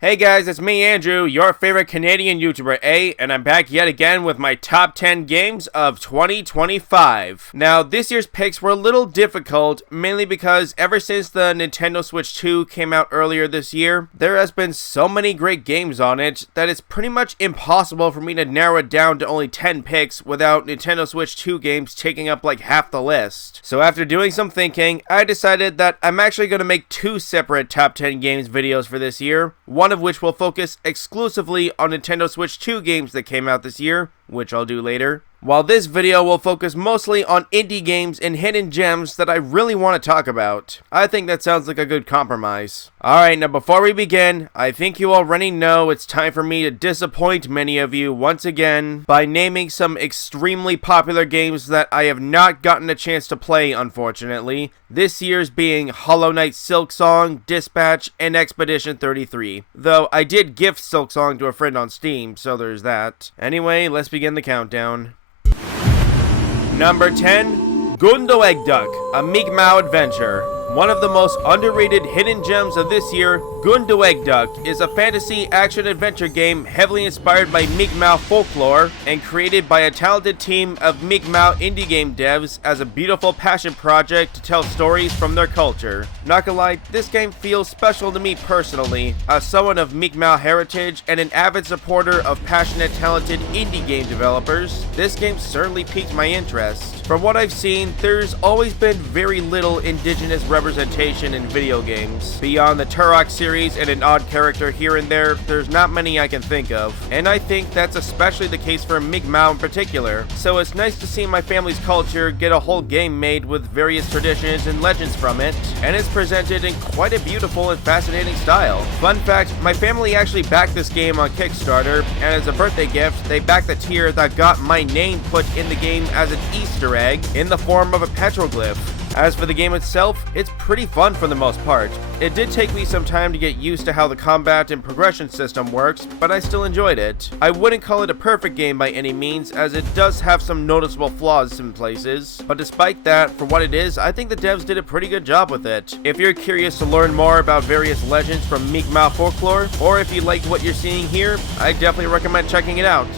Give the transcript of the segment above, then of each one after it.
Hey guys, it's me, Andrew, your favorite Canadian YouTuber, and I'm back yet again with my top 10 games of 2025. Now, this year's picks were a little difficult, mainly because ever since the Nintendo Switch 2 came out earlier this year, there has been so many great games on it that it's pretty much impossible for me to narrow it down to only 10 picks without Nintendo Switch 2 games taking up like half the list. So after doing some thinking, I decided that I'm actually going to make two separate top 10 games videos for this year, one of which will focus exclusively on Nintendo Switch 2 games that came out this year, which I'll do later, while this video will focus mostly on indie games and hidden gems that I really want to talk about. I think that sounds like a good compromise. Alright, now before we begin, I think you already know it's time for me to disappoint many of you once again by naming some extremely popular games that I have not gotten a chance to play, unfortunately. This year's being Hollow Knight Silksong, Dispatch, and Expedition 33. Though I did gift Silksong to a friend on Steam, so there's that. Anyway, let's begin the countdown. Number 10, Gundo Eggduck, a Mi'kmaq adventure. One of the most underrated hidden gems of this year, Gundo Eggduck is a fantasy action-adventure game heavily inspired by Mi'kmaq folklore and created by a talented team of Mi'kmaq indie game devs as a beautiful passion project to tell stories from their culture. Not gonna lie, this game feels special to me personally, as someone of Mi'kmaq heritage and an avid supporter of passionate, talented indie game developers. This game certainly piqued my interest. From what I've seen, there's always been very little indigenous representation in video games. Beyond the Turok series and an odd character here and there, there's not many I can think of. And I think that's especially the case for Mi'kmaq in particular. So it's nice to see my family's culture get a whole game made with various traditions and legends from it, and it's presented in quite a beautiful and fascinating style. Fun fact, my family actually backed this game on Kickstarter, and as a birthday gift, they backed the tier that got my name put in the game as an Easter egg in the form of a petroglyph. As for the game itself, it's pretty fun for the most part. It did take me some time to get used to how the combat and progression system works, but I still enjoyed it. I wouldn't call it a perfect game by any means, as it does have some noticeable flaws in places, but despite that, for what it is, I think the devs did a pretty good job with it. If you're curious to learn more about various legends from Mi'kmaq folklore, or if you liked what you're seeing here, I definitely recommend checking it out.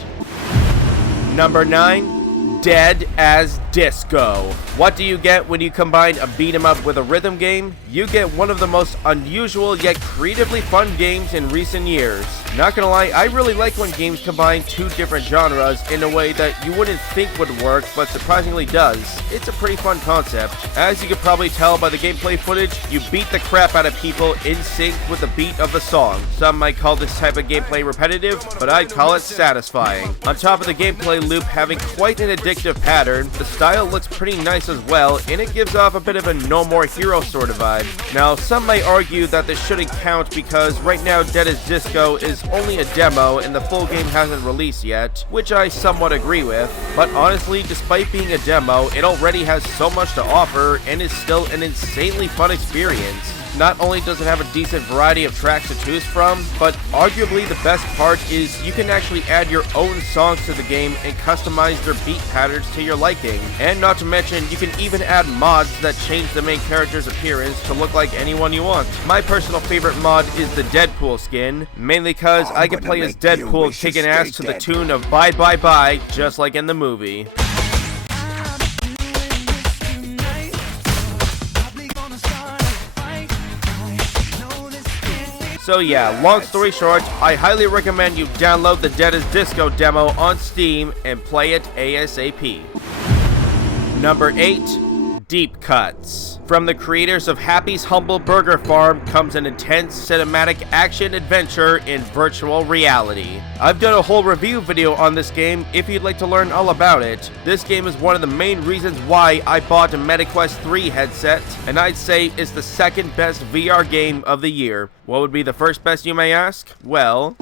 Number 9. Dead as Disco. What do you get when you combine a beat-em-up with a rhythm game? You get one of the most unusual yet creatively fun games in recent years. Not gonna lie, I really like when games combine two different genres in a way that you wouldn't think would work, but surprisingly does. It's a pretty fun concept. As you could probably tell by the gameplay footage, you beat the crap out of people in sync with the beat of the song. Some might call this type of gameplay repetitive, but I'd call it satisfying. On top of the gameplay loop having quite an addictive pattern, the style looks pretty nice as well, and it gives off a bit of a No More Hero sort of vibe. Now, some might argue that this shouldn't count because right now Dead as Disco is only a demo and the full game hasn't released yet, which I somewhat agree with, but honestly, despite being a demo, it already has so much to offer and is still an insanely fun experience. Not only does it have a decent variety of tracks to choose from, but arguably the best part is you can actually add your own songs to the game and customize their beat patterns to your liking. And not to mention, you can even add mods that change the main character's appearance to look like anyone you want. My personal favorite mod is the Deadpool skin, mainly cause I can play as Deadpool kicking ass to the tune of Bye Bye Bye, just like in the movie. So yeah, long story short, I highly recommend you download the Dead as Disco demo on Steam and play it ASAP. Number 8. Deep Cuts. From the creators of Happy's Humble Burger Farm comes an intense cinematic action adventure in virtual reality. I've done a whole review video on this game if you'd like to learn all about it. This game is one of the main reasons why I bought a MetaQuest 3 headset, and I'd say it's the second best VR game of the year. What would be the first best, you may ask? Well,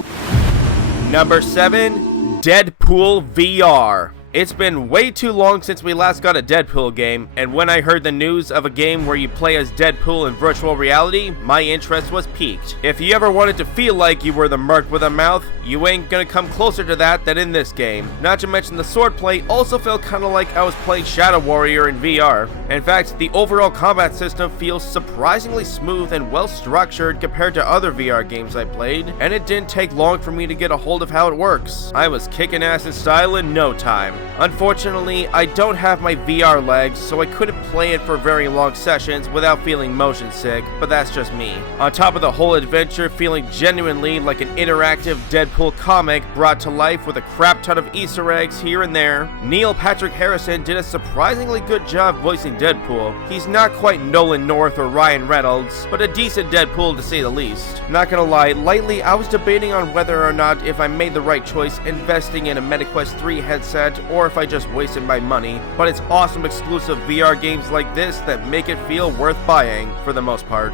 number 7. Deadpool VR. It's been way too long since we last got a Deadpool game, and when I heard the news of a game where you play as Deadpool in virtual reality, my interest was piqued. If you ever wanted to feel like you were the merc with a mouth, you ain't gonna come closer to that than in this game. Not to mention the swordplay also felt kinda like I was playing Shadow Warrior in VR. In fact, the overall combat system feels surprisingly smooth and well structured compared to other VR games I played, and it didn't take long for me to get a hold of how it works. I was kicking ass in style in no time. Unfortunately, I don't have my VR legs, so I couldn't play it for very long sessions without feeling motion sick, but that's just me. On top of the whole adventure feeling genuinely like an interactive Deadpool comic brought to life with a crap ton of Easter eggs here and there, Neil Patrick Harrison did a surprisingly good job voicing Deadpool. He's not quite Nolan North or Ryan Reynolds, but a decent Deadpool to say the least. Not gonna lie, lately I was debating on whether or not if I made the right choice investing in a MetaQuest 3 headset or if I just wasted my money, but it's awesome exclusive VR games like this that make it feel worth buying for the most part.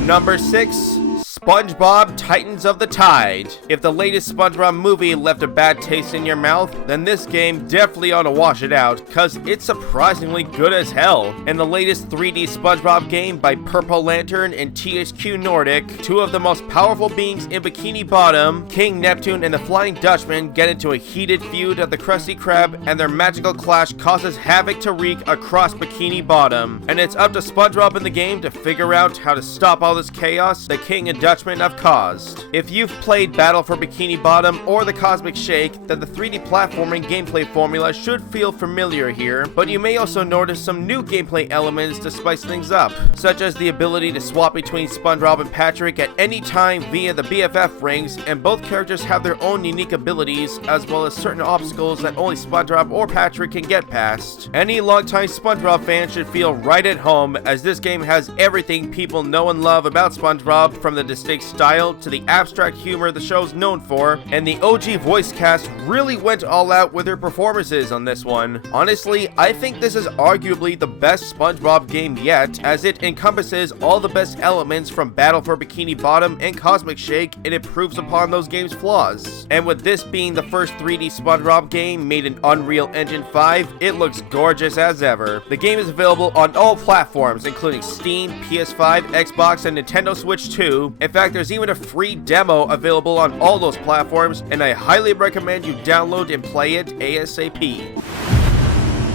Number 6. SpongeBob Titans of the Tide. If the latest SpongeBob movie left a bad taste in your mouth, then this game definitely ought to wash it out, cause it's surprisingly good as hell. In the latest 3D SpongeBob game by Purple Lantern and THQ Nordic, two of the most powerful beings in Bikini Bottom, King Neptune and the Flying Dutchman, get into a heated feud at the Krusty Krab, and their magical clash causes havoc to wreak across Bikini Bottom. And it's up to SpongeBob in the game to figure out how to stop all this chaos the King and Dutchman have caused. If you've played Battle for Bikini Bottom or the Cosmic Shake, then the 3D platforming gameplay formula should feel familiar here, but you may also notice some new gameplay elements to spice things up, such as the ability to swap between SpongeBob and Patrick at any time via the BFF rings, and both characters have their own unique abilities, as well as certain obstacles that only SpongeBob or Patrick can get past. Any longtime SpongeBob fan should feel right at home, as this game has everything people know and love about SpongeBob, from the distinct style to the abstract humor the show's known for, and the OG voice cast really went all out with their performances on this one. Honestly, I think this is arguably the best SpongeBob game yet, as it encompasses all the best elements from Battle for Bikini Bottom and Cosmic Shake and improves upon those games' flaws. And with this being the first 3D SpongeBob game made in Unreal Engine 5, it looks gorgeous as ever. The game is available on all platforms, including Steam, PS5, Xbox, and Nintendo Switch 2. In fact, there's even a free demo available on all those platforms, and I highly recommend you download and play it ASAP.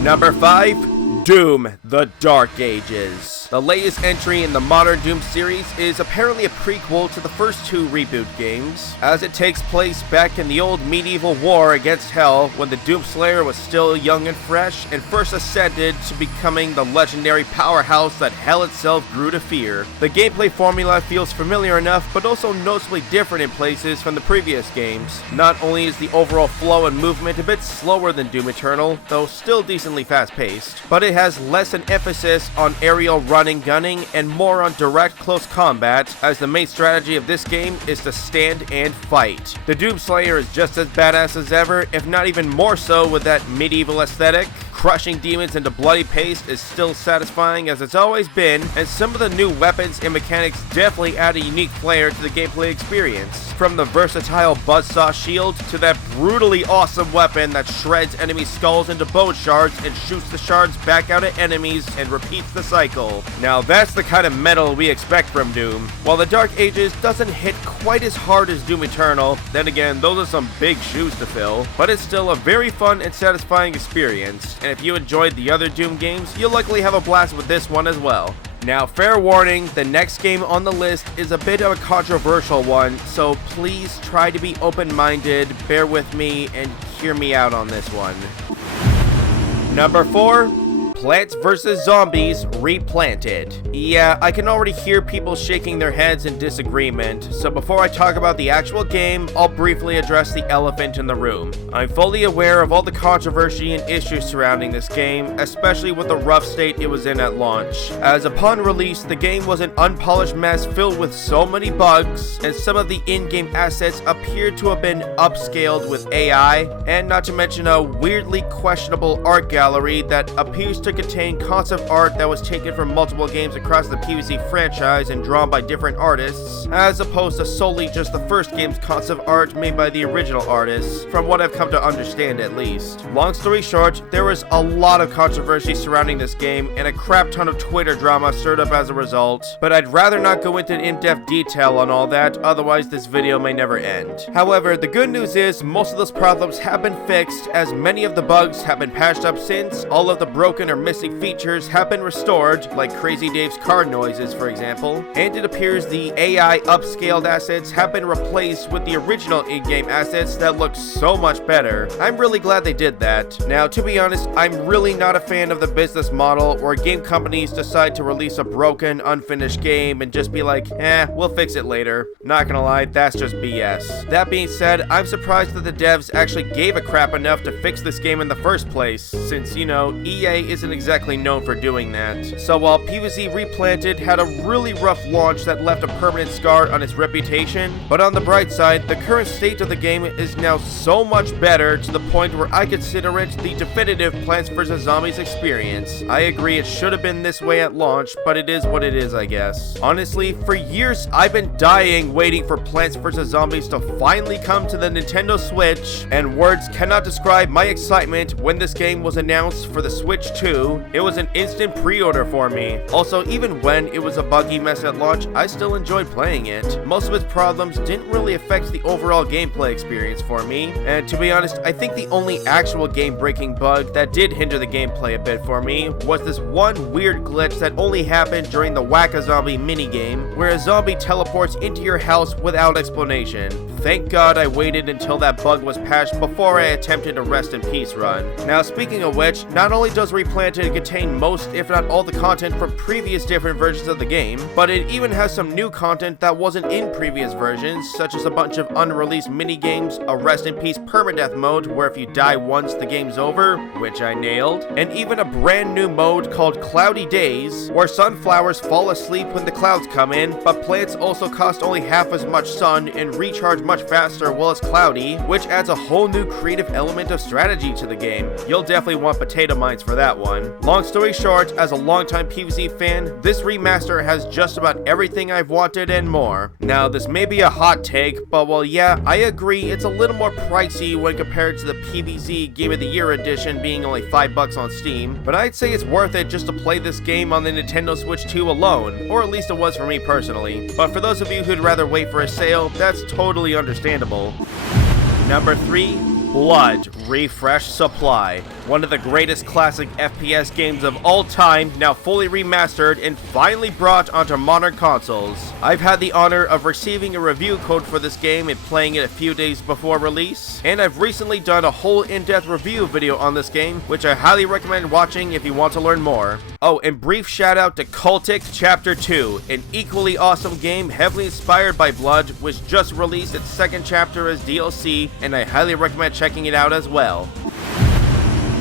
Number 5. Doom: The Dark Ages. The latest entry in the modern Doom series is apparently a prequel to the first two reboot games, as it takes place back in the old medieval war against Hell when the Doomslayer was still young and fresh and first ascended to becoming the legendary powerhouse that Hell itself grew to fear. The gameplay formula feels familiar enough, but also noticeably different in places from the previous games. Not only is the overall flow and movement a bit slower than Doom Eternal, though still decently fast-paced, but it has less an emphasis on aerial running, gunning, and more on direct close combat, as the main strategy of this game is to stand and fight. The Doomslayer is just as badass as ever, if not even more so with that medieval aesthetic. Crushing demons into bloody paste is still satisfying as it's always been, and some of the new weapons and mechanics definitely add a unique flair to the gameplay experience. From the versatile buzzsaw shield to that brutally awesome weapon that shreds enemy skulls into bone shards and shoots the shards back out at enemies and repeats the cycle. Now that's the kind of metal we expect from Doom. While the Dark Ages doesn't hit quite as hard as Doom Eternal, then again those are some big shoes to fill, but it's still a very fun and satisfying experience. And if you enjoyed the other Doom games, you'll likely have a blast with this one as well. Now, fair warning, the next game on the list is a bit of a controversial one, so please try to be open-minded, bear with me, and hear me out on this one. Number 4. Plants vs. Zombies Replanted. Yeah, I can already hear people shaking their heads in disagreement, so before I talk about the actual game, I'll briefly address the elephant in the room. I'm fully aware of all the controversy and issues surrounding this game, especially with the rough state it was in at launch, as upon release, the game was an unpolished mess filled with so many bugs, and some of the in-game assets appeared to have been upscaled with AI, and not to mention a weirdly questionable art gallery that appears to to contain concept art that was taken from multiple games across the PvZ franchise and drawn by different artists, as opposed to solely just the first game's concept art made by the original artists, from what I've come to understand at least. Long story short, there was a lot of controversy surrounding this game and a crap ton of Twitter drama stirred up as a result, but I'd rather not go into in-depth detail on all that, otherwise this video may never end. However, the good news is most of those problems have been fixed, as many of the bugs have been patched up since, all of the broken or missing features have been restored, like Crazy Dave's car noises for example, and it appears the AI upscaled assets have been replaced with the original in-game assets that look so much better. I'm really glad they did that. Now, to be honest, I'm really not a fan of the business model where game companies decide to release a broken, unfinished game and just be like, we'll fix it later. Not gonna lie, that's just BS. That being said, I'm surprised that the devs actually gave a crap enough to fix this game in the first place, since, you know, EA isn't exactly known for doing that. So while PvZ Replanted had a really rough launch that left a permanent scar on its reputation, but on the bright side, the current state of the game is now so much better to the point where I consider it the definitive Plants vs. Zombies experience. I agree it should have been this way at launch, but it is what it is, I guess. Honestly, for years I've been dying waiting for Plants vs. Zombies to finally come to the Nintendo Switch, and words cannot describe my excitement when this game was announced for the Switch 2. It was an instant pre-order for me. Also, even when it was a buggy mess at launch, I still enjoyed playing it. Most of its problems didn't really affect the overall gameplay experience for me, and to be honest, I think the only actual game-breaking bug that did hinder the gameplay a bit for me was this one weird glitch that only happened during the Whack-A-Zombie minigame, where a zombie teleports into your house without explanation. Thank God I waited until that bug was patched before I attempted a rest in peace run. Now, speaking of which, not only does Replanted contain most, if not all, the content from previous different versions of the game, but it even has some new content that wasn't in previous versions, such as a bunch of unreleased minigames, a rest in peace permadeath mode where if you die once the game's over, which I nailed, and even a brand new mode called Cloudy Days, where sunflowers fall asleep when the clouds come in, but plants also cost only half as much sun and recharge much faster while it's cloudy, which adds a whole new creative element of strategy to the game. You'll definitely want potato mines for that one. Long story short, as a longtime PvZ fan, this remaster has just about everything I've wanted and more. Now, this may be a hot take, but well, yeah, I agree it's a little more pricey when compared to the PvZ Game of the Year edition being only $5 on Steam, but I'd say it's worth it just to play this game on the Nintendo Switch 2 alone, or at least it was for me personally. But for those of you who'd rather wait for a sale, that's totally understandable. Number 3, Blood Refresh Supply. One of the greatest classic FPS games of all time, now fully remastered and finally brought onto modern consoles. I've had the honor of receiving a review code for this game and playing it a few days before release, and I've recently done a whole in-depth review video on this game, which I highly recommend watching if you want to learn more. Oh, and brief shout out to Kun'tewiktuk Chapter 2, an equally awesome game heavily inspired by Blood, which just released its second chapter as DLC, and I highly recommend checking it out as well.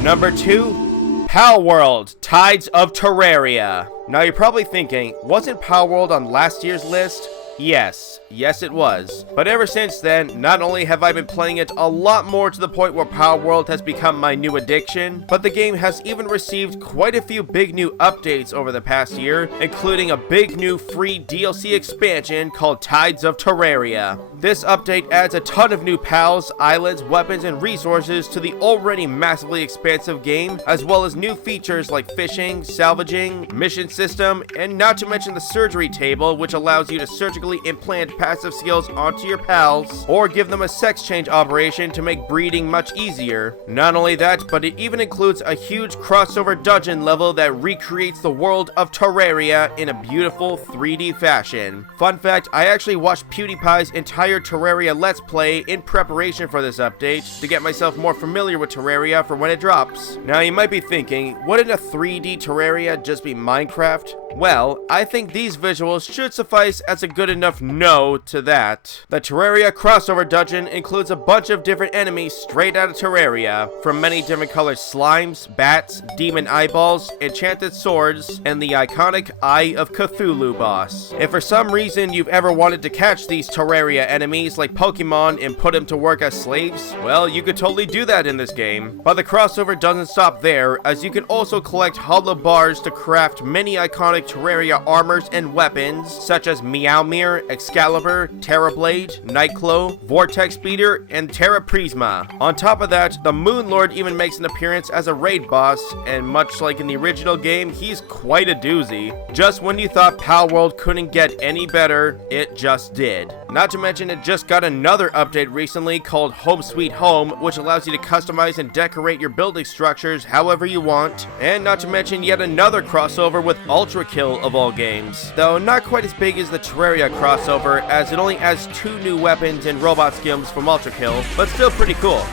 Number 2, Palworld Tides of Terraria. Now you're probably thinking, wasn't Palworld on last year's list? Yes it was. But ever since then, not only have I been playing it a lot more to the point where Palworld has become my new addiction, but the game has even received quite a few big new updates over the past year, including a big new free DLC expansion called Tides of Terraria. This update adds a ton of new pals, islands, weapons, and resources to the already massively expansive game, as well as new features like fishing, salvaging, mission system, and not to mention the surgery table, which allows you to surgically implant passive skills onto your pals, or give them a sex change operation to make breeding much easier. Not only that, but it even includes a huge crossover dungeon level that recreates the world of Terraria in a beautiful 3D fashion. Fun fact, I actually watched PewDiePie's entire Terraria Let's Play in preparation for this update, to get myself more familiar with Terraria for when it drops. Now you might be thinking, wouldn't a 3D Terraria just be Minecraft? Well, I think these visuals should suffice as a good enough no to that. The Terraria crossover dungeon includes a bunch of different enemies straight out of Terraria, from many different colored slimes, bats, demon eyeballs, enchanted swords, and the iconic Eye of Cthulhu boss. If for some reason you've ever wanted to catch these Terraria enemies like Pokemon and put them to work as slaves, well, you could totally do that in this game. But the crossover doesn't stop there, as you can also collect hollow bars to craft many iconic Terraria armors and weapons, such as Meowmere, Excalibur, Terrablade, Nightclo, Vortex Speeder, and Terra Prisma. On top of that, the Moon Lord even makes an appearance as a raid boss, and much like in the original game, he's quite a doozy. Just when you thought Palworld couldn't get any better, it just did. Not to mention, it just got another update recently called Home Sweet Home, which allows you to customize and decorate your building structures however you want, and not to mention yet another crossover with Ultra Kill of all games. Though not quite as big as the Terraria crossover, as it only adds 2 new weapons and robot skills from Ultra Kill, but still pretty cool.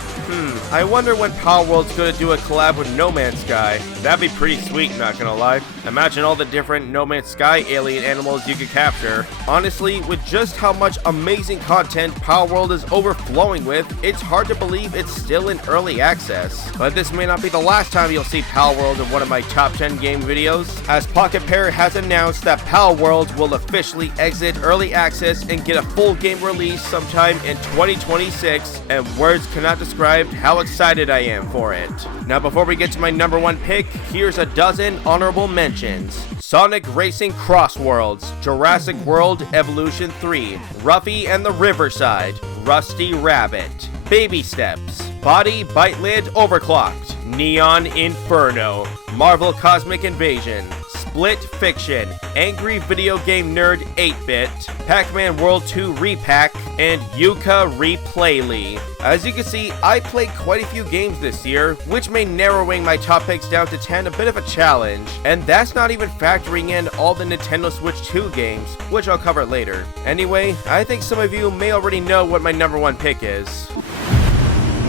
I wonder when Palworld's gonna do a collab with No Man's Sky. That'd be pretty sweet, not gonna lie. Imagine all the different No Man's Sky alien animals you could capture. Honestly, with just how much amazing content Palworld is overflowing with, it's hard to believe it's still in early access. But this may not be the last time you'll see Palworld in one of my top 10 game videos, as Pocket Pair has announced that Palworld will officially exit early access and get a full game release sometime in 2026, and words cannot describe how excited I am for it. Now, before we get to my number 1 pick, here's a dozen honorable mentions. Sonic Racing Crossworlds, Jurassic World Evolution 3, Ruffy and the Riverside, Rusty Rabbit, Baby Steps, Body Bite-Lid Overclocked, Neon Inferno, Marvel Cosmic Invasion, Split Fiction, Angry Video Game Nerd 8-Bit, Pac-Man World 2 Repack, and Yuka Replayly. As you can see, I played quite a few games this year, which made narrowing my top picks down to 10 a bit of a challenge, and that's not even factoring in all the Nintendo Switch 2 games, which I'll cover later. Anyway, I think some of you may already know what my number 1 pick is.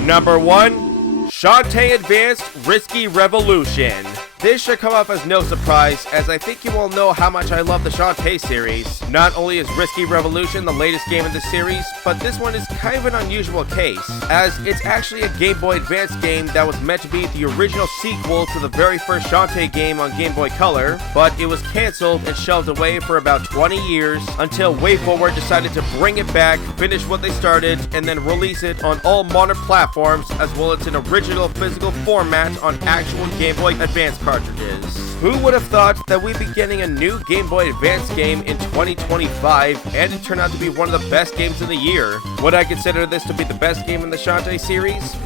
Number 1, Shantae Advanced Risky Revolution. This should come off as no surprise, as I think you all know how much I love the Shantae series. Not only is Risky Revolution the latest game in the series, but this one is kind of an unusual case, as it's actually a Game Boy Advance game that was meant to be the original sequel to the very first Shantae game on Game Boy Color, but it was cancelled and shelved away for about 20 years until WayForward decided to bring it back, finish what they started, and then release it on all modern platforms, as well as an original physical format on actual Game Boy Advance cartridges. Who would have thought that we'd be getting a new Game Boy Advance game in 2025, and it turned out to be one of the best games of the year? Would I consider this to be the best game in the Shantae series?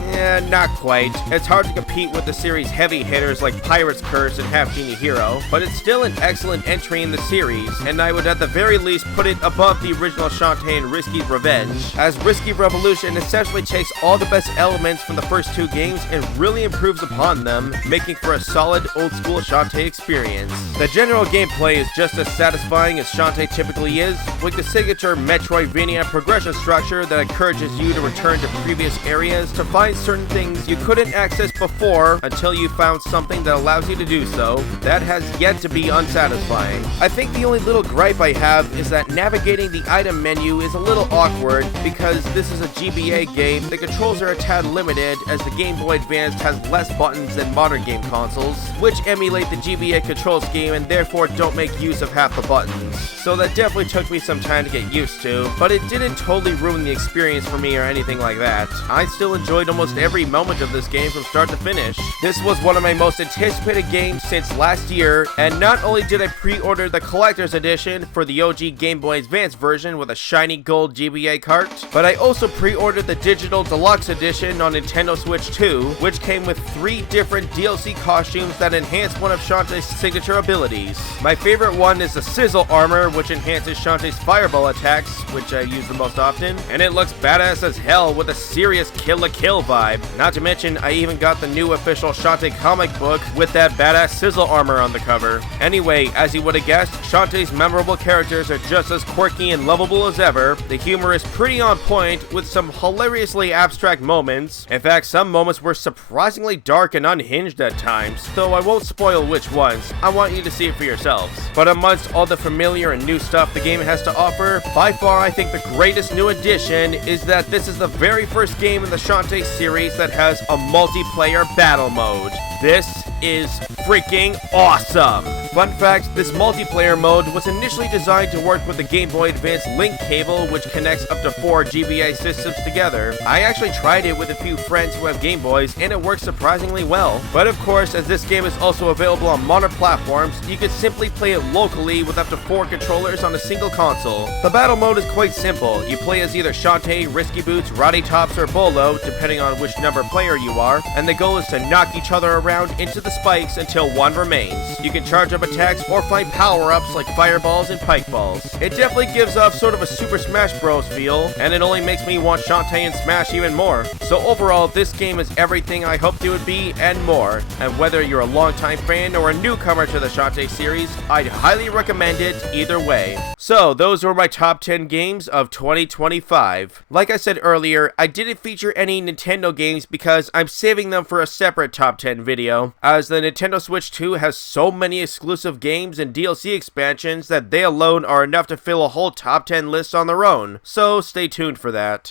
Not quite. It's hard to compete with the series' heavy hitters like Pirate's Curse and Half Genie Hero, but it's still an excellent entry in the series, and I would at the very least put it above the original Shantae and Risky Revenge, as Risky Revolution essentially takes all the best elements from the first 2 games and really improves upon them, making for a solid old-school Shantae experience. The general gameplay is just as satisfying as Shantae typically is, with the signature Metroidvania progression structure that encourages you to return to previous areas to find certain things you couldn't access before until you found something that allows you to do so. That has yet to be unsatisfying. I think the only little gripe I have is that navigating the item menu is a little awkward, because this is a GBA game. The controls are a tad limited, as the Game Boy Advance has less buttons than modern game consoles, which emulate the GBA control scheme and therefore don't make use of half the buttons. So that definitely took me some time to get used to, but it didn't totally ruin the experience for me or anything like that. I still enjoyed almost every moment of this game from start to finish. This was one of my most anticipated games since last year, and not only did I pre-order the collector's edition for the OG Game Boy Advance version with a shiny gold GBA cart, but I also pre-ordered the digital deluxe edition on Nintendo Switch 2, which came with 3 different DLC costumes that enhance one of Shantae's signature abilities. My favorite one is the Sizzle Armor, which enhances Shantae's fireball attacks, which I use the most often, and it looks badass as hell with a serious Kill la Kill vibe. Not to mention, I even got the new official Shantae comic book with that badass Sizzle Armor on the cover. Anyway, as you would have guessed, Shantae's memorable characters are just as quirky and lovable as ever. The humor is pretty on point, with some hilariously abstract moments. In fact, some moments were surprisingly dark and unhinged at times, though I won't spoil which least once. I want you to see it for yourselves. But amongst all the familiar and new stuff the game has to offer, by far I think the greatest new addition is that this is the very first game in the Shantae series that has a multiplayer battle mode. This is freaking awesome! Fun fact, this multiplayer mode was initially designed to work with the Game Boy Advance link cable, which connects up to 4 GBA systems together. I actually tried it with a few friends who have Game Boys, and it works surprisingly well. But of course, as this game is also available on modern platforms, you can simply play it locally with up to 4 controllers on a single console. The battle mode is quite simple. You play as either Shantae, Risky Boots, Roddy Tops, or Bolo, depending on which number player you are, and the goal is to knock each other around into the spikes until one remains. You can charge up attacks or find power-ups like fireballs and pike balls. It definitely gives off sort of a Super Smash Bros. Feel, and it only makes me want Shantae and Smash even more. So overall, this game is everything I hoped it would be and more. And whether you're a longtime fan or a newcomer to the Shantae series, I'd highly recommend it either way. So those were my top 10 games of 2025. Like I said earlier, I didn't feature any Nintendo games because I'm saving them for a separate top 10 video, as the Nintendo Switch 2 has so many exclusive games and DLC expansions that they alone are enough to fill a whole top 10 list on their own, so stay tuned for that.